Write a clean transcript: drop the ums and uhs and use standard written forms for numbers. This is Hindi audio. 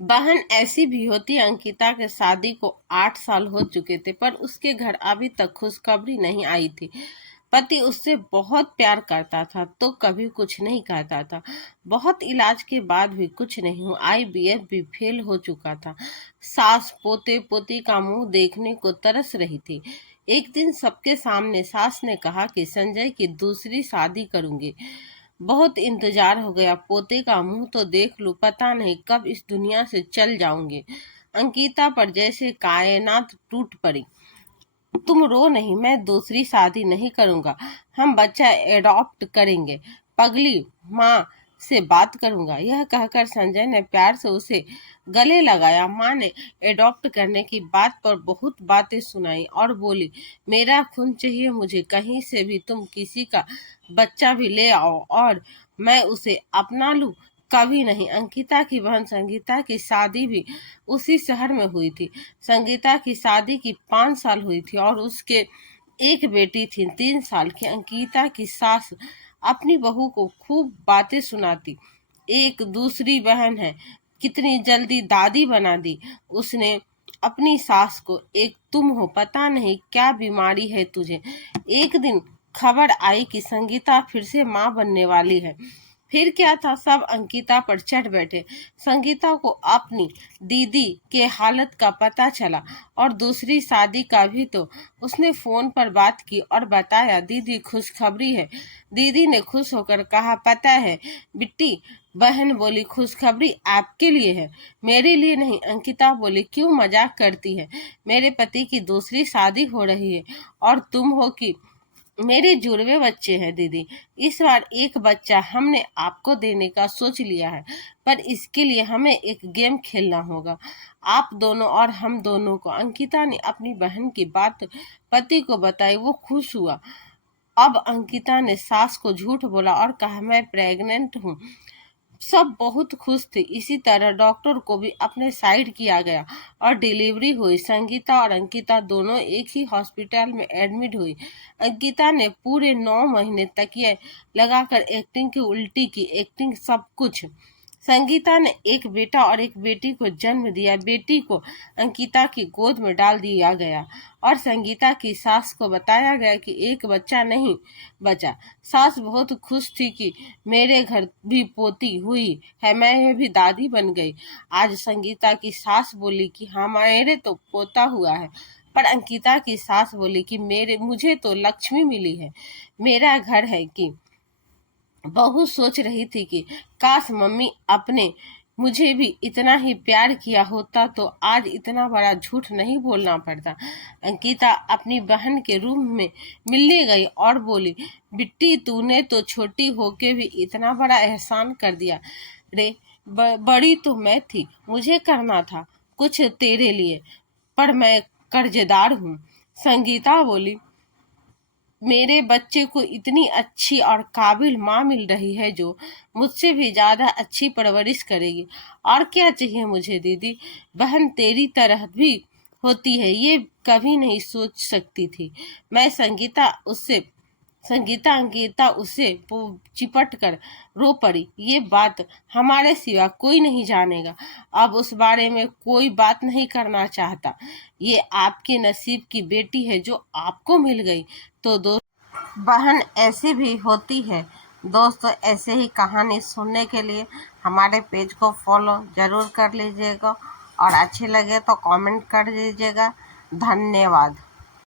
बहन ऐसी भी होती है। अंकिता के शादी को 8 साल हो चुके थे, पर उसके घर अभी तक खुशखबरी नहीं आई थी। पति उससे बहुत प्यार करता था तो कभी कुछ नहीं कहता था। बहुत इलाज के बाद भी कुछ नहीं हुआ। IVF भी फेल हो चुका था। सास पोते पोती का मुंह देखने को तरस रही थी। एक दिन सबके सामने सास ने कहा कि संजय की दूसरी शादी करूंगी। बहुत इंतजार हो गया, पोते का मुंह तो देख लूं, पता नहीं कब इस दुनिया से चल जाऊंगी। अंकिता पर जैसे कायनात टूट पड़ी। तुम रो नहीं, मैं दूसरी शादी नहीं करूंगा। हम बच्चा एडॉप्ट करेंगे। पगली माँ से बात करूंगा। यह कहकर संजय ने प्यार से उसे गले लगाया। माँ ने एडॉप्ट करने की बात पर बहुत बातें सुनाई और बोली, मेरा खून चाहिए मुझे, कहीं से भी तुम किसी का बच्चा भी ले आओ और मैं उसे अपना लूं। कभी नहीं। अंकिता की बहन संगीता की शादी भी उसी शहर में हुई थी। संगीता की शादी की 5 साल हुई थी और उसके एक बेटी थी 3 साल की। अंकिता की सास अपनी बहू को खूब बातें सुनाती। एक दूसरी बहन है, कितनी जल्दी दादी बना दी उसने अपनी सास को। एक तुम हो, पता नहीं क्या बीमारी है तुझे। एक दिन खबर आई कि संगीता फिर से माँ बनने वाली है। फिर क्या था, सब अंकिता पर चढ़ बैठे। संगीता को अपनी दीदी के हालत का पता चला और दूसरी शादी का भी, तो उसने फोन पर बात की और बताया, दीदी खुशखबरी है। दीदी ने खुश होकर कहा, पता है बिट्टी। बहन बोली, खुशखबरी आपके लिए है, मेरे लिए नहीं। अंकिता बोली, क्यों मजाक करती है, मेरे पति की दूसरी शादी हो रही है और तुम हो कि मेरे जुड़वे बच्चे हैं दीदी। इस बार एक बच्चा हमने आपको देने का सोच लिया है, पर इसके लिए हमें एक गेम खेलना होगा, आप दोनों और हम दोनों को। अंकिता ने अपनी बहन की बात पति को बताई। वो खुश हुआ। अब अंकिता ने सास को झूठ बोला और कहा, मैं प्रेग्नेंट हूँ। सब बहुत खुश थे। इसी तरह डॉक्टर को भी अपने साइड किया गया और डिलीवरी हुई। संगीता और अंकिता दोनों एक ही हॉस्पिटल में एडमिट हुई। अंकिता ने पूरे 9 महीने तकिया लगाकर एक्टिंग की, उल्टी की एक्टिंग, सब कुछ। संगीता ने एक बेटा और एक बेटी को जन्म दिया। बेटी को अंकिता की गोद में डाल दिया गया और संगीता की सास को बताया गया कि एक बच्चा नहीं बचा। सास बहुत खुश थी कि मेरे घर भी पोती हुई है, मैं भी दादी बन गई। आज संगीता की सास बोली कि हमारे तो पोता हुआ है, पर अंकिता की सास बोली कि मुझे तो लक्ष्मी मिली है, मेरा घर है। कि बहू सोच रही थी कि काश मम्मी अपने मुझे भी इतना ही प्यार किया होता तो आज इतना बड़ा झूठ नहीं बोलना पड़ता। अंकिता अपनी बहन के रूम में मिलने गई और बोली, बिट्टी तूने तो छोटी होके भी इतना बड़ा एहसान कर दिया रे। बड़ी तो मैं थी, मुझे करना था कुछ तेरे लिए, पर मैं कर्जदार हूँ। संगीता बोली, मेरे बच्चे को इतनी अच्छी और काबिल माँ मिल रही है जो मुझसे भी ज्यादा अच्छी परवरिश करेगी। और क्या चाहिए मुझे दीदी। बहन तेरी तरह भी होती है, ये कभी नहीं सोच सकती थी मैं। अंकिता उससे चिपट कर रो पड़ी। ये बात हमारे सिवा कोई नहीं जानेगा। अब उस बारे में कोई बात नहीं करना चाहता। ये आपके नसीब की बेटी है जो आपको मिल गई। तो बहन ऐसी भी होती है। दोस्तों, ऐसे ही कहानी सुनने के लिए हमारे पेज को फॉलो जरूर कर लीजिएगा और अच्छे लगे तो कमेंट कर दीजिएगा। धन्यवाद।